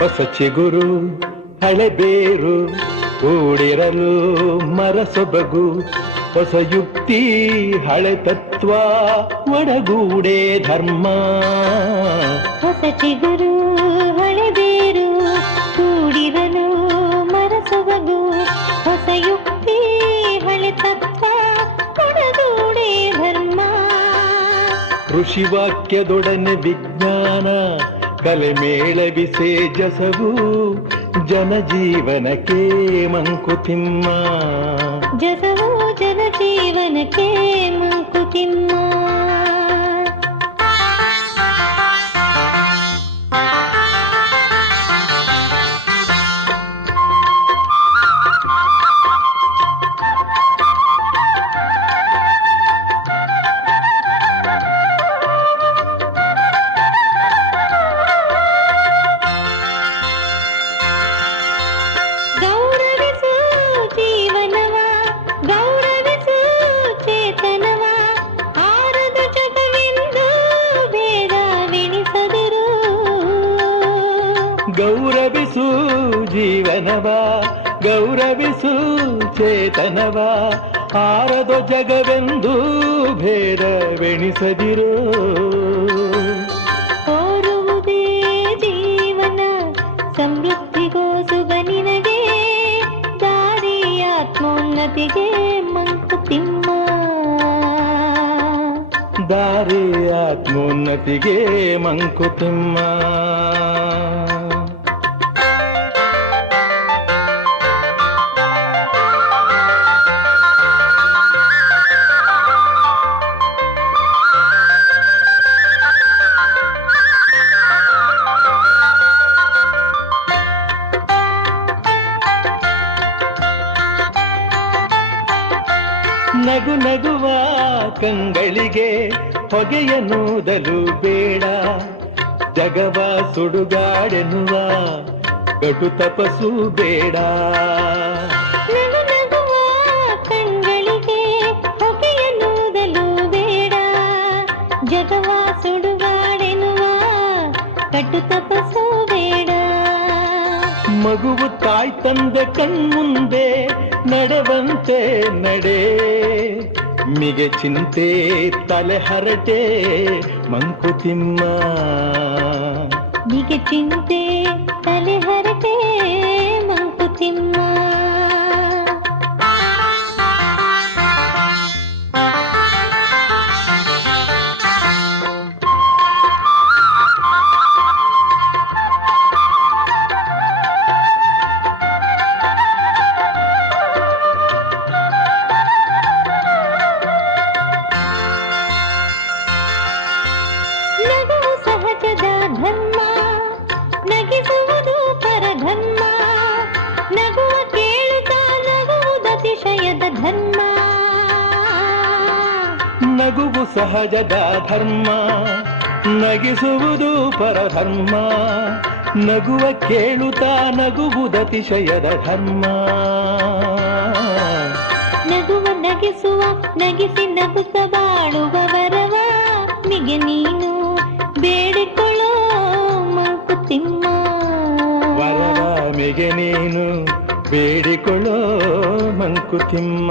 ಹೊಸ ಚಿಗುರು ಹಳೆ ಬೇರು ಕೂಡಿರಲು ಮರಸೊಬಗು, ಹೊಸ ಯುಕ್ತಿ ಹಳೆ ತತ್ವ ಒಡಗೂಡೆ ಧರ್ಮ. ಹೊಸ ಚಿಗುರು ಹಳೆ ಬೇರು ಕೂಡಿರಲು ಮರಸೊಬಗು, ಹೊಸ ಯುಕ್ತಿ ಹಳೆ ತತ್ವ ಒಡಗೂಡೆ ಧರ್ಮ. ಋಷಿ ವಾಕ್ಯದೊಡನೆ ವಿಜ್ಞಾನ ಕಲೆ ಮೇಳವಿಸೆ ಜಸವು, ಜನಜೀವನಕ್ಕೆ ಮಂಕುತಿಮ್ಮ. ಜಸವು ಜನಜೀವನಕ್ಕೆ ಮಂಕುತಿಮ್ಮ. ಗೌರವಿಸು ಜೀವನವ, ಗೌರವಿಸು ಚೇತನವ, ಆರದು ಜಗವೆಂದು ಭೇದವೆಣಿಸದಿರೋ. ಕೋರುವುದೇ ಜೀವನ ಸಮೃದ್ಧಿಗೋ ಸುಖ ನಿನಗೆ, ದಾರಿ ಆತ್ಮೋನ್ನತಿಗೆ ಮಂಕುತಿಮ್ಮ. ದಾರಿ ಆತ್ಮೋನ್ನತಿಗೆ ಮಂಕುತಿಮ್ಮ. ನಗು ನಗುವ ಕಂಗಳಿಗೆ ಹೊಗೆಯನ್ನೂದಲು ಬೇಡ, ಜಗವ ಸುಡುಗಾಡೆನ್ನುವ ಕಟು ತಪಸ್ಸು ಬೇಡ. ನಗು ನಗುವ ಕಂಗಳಿಗೆ ಹೊಗೆಯನ್ನೂದಲು ಬೇಡ, ಜಗವ ಸುಡುಗಾಡೆನ್ನುವ ಕಟು ತಪಸ್ಸು ಬೇಡ. ಮಗುವು ತಾಯಿ ತಂದೆ ಕಣ್ಮುಂದೆ ನಡೆವಂತೆ ನಡೆ, ಮಿಗೆ ಚಿಂತೆ ತಲೆ ಹರಟೆ ಮಂಕುತಿಮ್ಮ. ಮಿಗೆ ಚಿಂತೆ ತಲೆ ಹರಟೆ ಮಂಕುತಿಮ್ಮ. ನಗುವು ಸಹಜದ ಧರ್ಮ, ನಗಿಸುವುದು ಪರಧರ್ಮ, ನಗುವ ಕೇಳುತ್ತ ನಗುವುದತಿಶಯದ ಧರ್ಮ. ನಗುವು ಸಹಜದ ಧರ್ಮ, ನಗಿಸುವುದು ಪರಧರ್ಮ, ನಗುವ ಕೇಳುತ್ತ ನಗುವುದತಿಶಯದ ಧರ್ಮ. ನಗುವ ನಗಿಸುವ ನಗಿಸಿ ನಗುತ್ತ ಬಾಳುವ ವರವ ಮಿಗೆ ನೀನು ಬೇಡಿಕೊಳ್ಳೋ ಮಂಕುತಿಮ್ಮ. ವರವ ಮಿಗೆ ನೀನು ಬೇಡಿಕೊಳ್ಳೋ ಮಂಕುತಿಮ್ಮ.